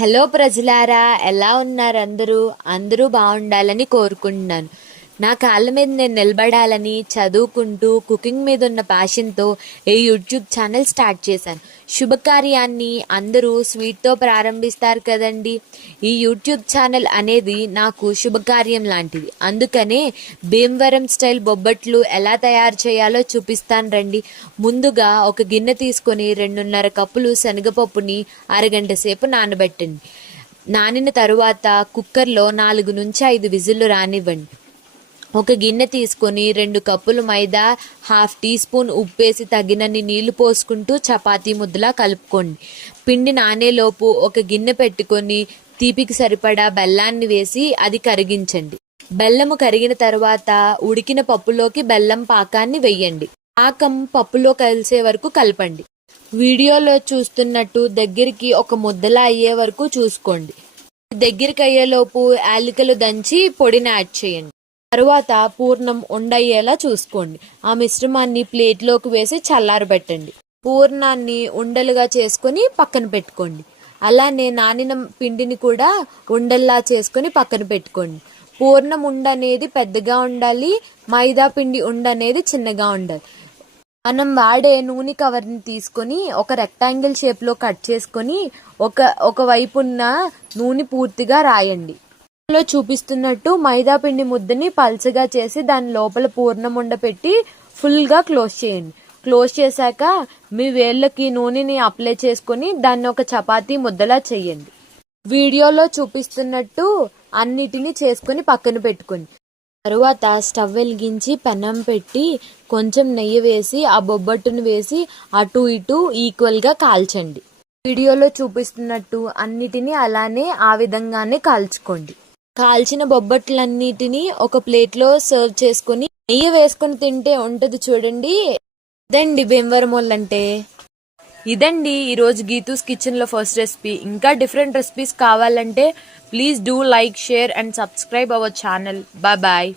Hello ప్రజలారా, ఎలా ఉన్నారు అందరూ? అందరూ బాగుండాలని కోరుకుంటున్నాను. నా కాళ్ళ మీద నేను నిలబడాలని చదువుకుంటూ కుకింగ్ మీద ఉన్న ప్యాషన్తో ఈ యూట్యూబ్ ఛానల్ స్టార్ట్ చేశాను. శుభకార్యాన్ని అందరూ స్వీట్తో ప్రారంభిస్తారు కదండి. ఈ యూట్యూబ్ ఛానల్ అనేది నాకు శుభకార్యం లాంటిది. అందుకనే భీమవరం స్టైల్ బొబ్బట్లు ఎలా తయారు చేయాలో చూపిస్తాను రండి. ముందుగా ఒక గిన్నె తీసుకొని 2.5 కప్పులు శనగపప్పుని అరగంట సేపు నానబెట్టండి. నానిన తరువాత కుక్కర్లో 4 నుంచి 5 విజిల్లు రానివ్వండి. ఒక గిన్నె తీసుకొని 2 కప్పులు మైదా, 1/2 టీ స్పూన్ ఉప్పేసి తగినన్ని నీళ్లు పోసుకుంటూ చపాతీ ముద్దలా కలుపుకోండి. పిండి నానేలోపు ఒక గిన్నె పెట్టుకొని తీపికి సరిపడా బెల్లాన్ని వేసి అది కరిగించండి. బెల్లము కరిగిన తర్వాత ఉడికిన పప్పులోకి బెల్లం పాకాన్ని వెయ్యండి. పాకం పప్పులో కలిసే వరకు కలపండి. వీడియోలో చూస్తున్నట్టు దగ్గరికి ఒక ముద్దలా అయ్యే వరకు చూసుకోండి. దగ్గరికి అయ్యేలోపు యాలకులు దంచి పొడిని యాడ్ చేయండి. తరువాత పూర్ణం ఉండయ్యేలా చూసుకోండి. ఆ మిశ్రమాన్ని ప్లేట్లోకి వేసి చల్లారబెట్టండి. పూర్ణాన్ని ఉండలుగా చేసుకొని పక్కన పెట్టుకోండి. అలానే నానిన పిండిని కూడా ఉండల్లా చేసుకొని పక్కన పెట్టుకోండి. పూర్ణం ఉండ అనేది పెద్దగా ఉండాలి, మైదా పిండి ఉండ అనేది చిన్నగా ఉండాలి. మనం వాడే నూనె కవర్ని తీసుకొని ఒక రెక్టాంగిల్ షేప్లో కట్ చేసుకొని ఒక వైపున్న నూనె పూర్తిగా రాయండి. లో చూపిస్తున్నట్టు మైదా పిండి ముద్దని పల్చగా చేసి దాని లోపల పూర్ణం ఉండపెట్టి ఫుల్గా క్లోజ్ చేయండి. క్లోజ్ చేశాక మీ వేళ్ళకి నూనెని అప్లై చేసుకొని దాన్ని ఒక చపాతీ ముద్దలా చేయండి. వీడియోలో చూపిస్తున్నట్టు అన్నిటినీ చేసుకొని పక్కన పెట్టుకోండి. తరువాత స్టవ్ వెలిగించి పెనం పెట్టి కొంచెం నెయ్యి వేసి ఆ బొబ్బట్టును వేసి అటు ఇటు ఈక్వల్గా కాల్చండి. వీడియోలో చూపిస్తున్నట్టు అన్నిటినీ అలానే ఆ విధంగానే కాల్చుకోండి. కాల్చిన బొబ్బట్లన్నిటిని ఒక ప్లేట్లో సర్వ్ చేసుకుని నెయ్యి వేసుకుని తింటే ఉంటది చూడండి. ఇదండి భీమవరం వాళ్ళంటే. ఇదండి ఈరోజు గీతూస్ కిచెన్లో ఫస్ట్ రెసిపీ. ఇంకా డిఫరెంట్ రెసిపీస్ కావాలంటే please do like, share and subscribe our channel. Bye bye.